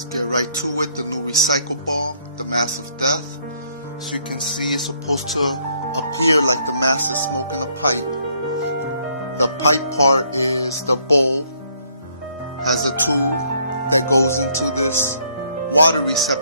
Let's get right to it. The new recycle ball, the mass of death. So you can see it's supposed to appear like the mass of smoke in a pipe. The pipe part is the bowl, has a tube that goes into this water receptacle.